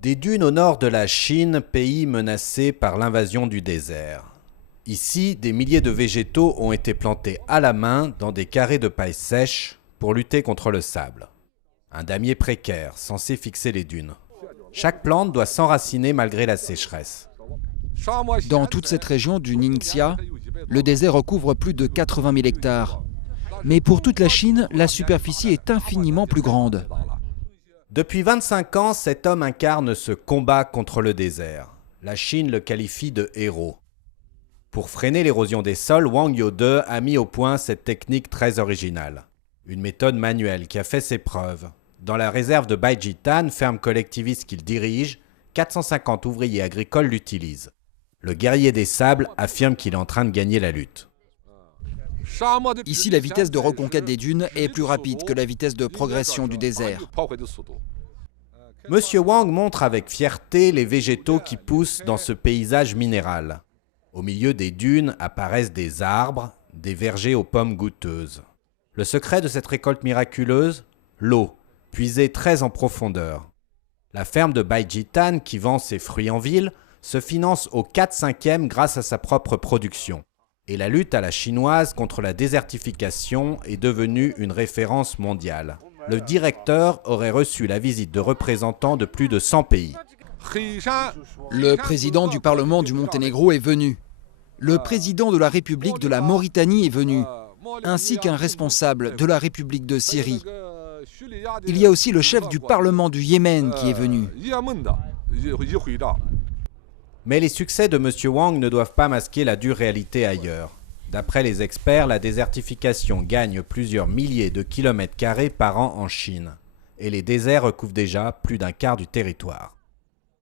Des dunes au nord de la Chine, pays menacé par l'invasion du désert. Ici, des milliers de végétaux ont été plantés à la main dans des carrés de paille sèche pour lutter contre le sable. Un damier précaire censé fixer les dunes. Chaque plante doit s'enraciner malgré la sécheresse. Dans toute cette région du Ningxia, le désert recouvre plus de 80 000 hectares. Mais pour toute la Chine, la superficie est infiniment plus grande. Depuis 25 ans, cet homme incarne ce combat contre le désert. La Chine le qualifie de héros. Pour freiner l'érosion des sols, Wang Youde a mis au point cette technique très originale. Une méthode manuelle qui a fait ses preuves. Dans la réserve de Baijitan, ferme collectiviste qu'il dirige, 450 ouvriers agricoles l'utilisent. Le guerrier des sables affirme qu'il est en train de gagner la lutte. Ici, la vitesse de reconquête des dunes est plus rapide que la vitesse de progression du désert. Monsieur Wang montre avec fierté les végétaux qui poussent dans ce paysage minéral. Au milieu des dunes apparaissent des arbres, des vergers aux pommes goûteuses. Le secret de cette récolte miraculeuse? L'eau, puisée très en profondeur. La ferme de Baijitan, qui vend ses fruits en ville, se finance au 4/5 grâce à sa propre production. Et la lutte à la chinoise contre la désertification est devenue une référence mondiale. Le directeur aurait reçu la visite de représentants de plus de 100 pays. Le président du Parlement du Monténégro est venu. Le président de la République de la Mauritanie est venu, ainsi qu'un responsable de la République de Syrie. Il y a aussi le chef du Parlement du Yémen qui est venu. Mais les succès de M. Wang ne doivent pas masquer la dure réalité ailleurs. D'après les experts, la désertification gagne plusieurs milliers de kilomètres carrés par an en Chine. Et les déserts recouvrent déjà plus d'un quart du territoire.